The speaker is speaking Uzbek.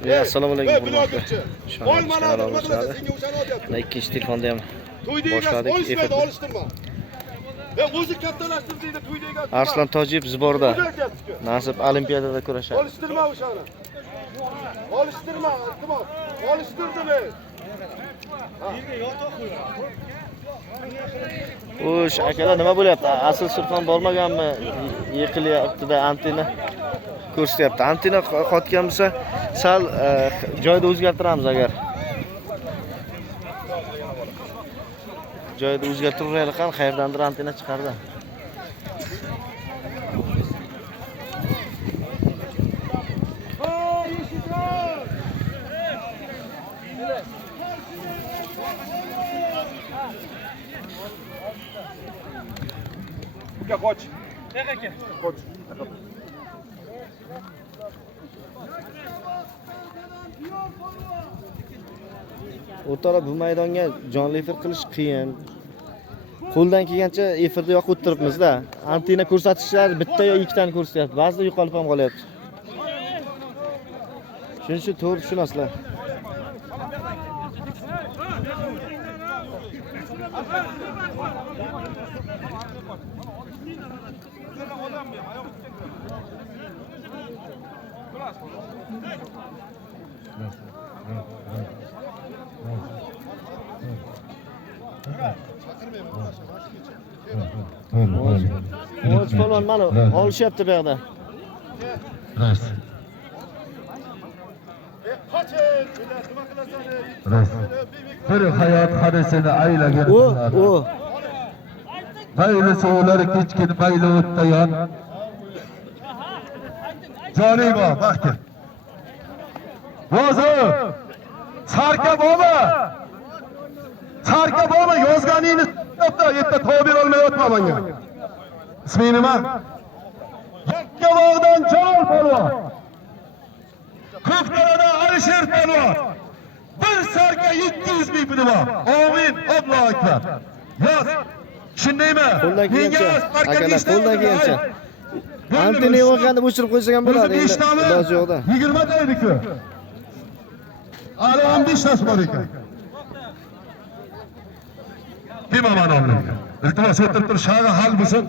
Assalomu alaykum hurmatli kanal obuchlari. Mana ikkinchi telefonda ham boshladik efirni. O'zi kattalashtir deydi to'ydaga. Arslan Tojiyev Zborda. Nasib Olimpiadada kurashadi. Olishtirma o'shani. Olishtirma, iltimos. Olishtirdimi? Yerga yotoq qo'ygan. O'sh, akalar nima bo'lyapti? Asl Surxon bormaganmi? Yiqilyapti-da antena ko'rsatyapti. Antena qotgan bo'lsa, sal joyda o'zgartiramiz agar. Joyda o'zgartiraylik ham, qayerdandir antena chiqardi. Qoch. Qoch. O'rtoqlar, bu maydonga jonli efir qilish qiyin. Qo'ldan kelgancha efirda yoqib o'tiribmiz-da. Antena ko'rsatishlar bitta yo ikkitani ko'rsatyapti. Ba'zida yo'qolib ham qolyapti. Shuning uchun to'g'ri tushunasizlar. O'z polvon mana olishyapti bu yoqda. Bir hayot hadisini aylagan O. Mayli suvlar kechkin, mayli o'ttayon. Jonimo, baxti. Ro'zi. Sarka bo'lma. Sarka bo'lma, yozganingni stopda, yerda to'bir olmay o'tma menga. Isming nima? Yakkabog'dan Jalol polvon. Ko'kdaladan Alisher polvon. Bir sarka 200 ming puli bor. Amin. Allohu akbar. Yoz. Shundaymi? Qo'ldan kelgancha, akalar qo'ldan kelgancha. Antena yo'qganda o'chirib qo'ysak ham bo'ladi. Iloji yo'qda. 20 ta edi-ku. Ali 15 tasi bor ekan. Kim aman oldi? Iltimos o'tirib tur, shag'i hal bo'lsin.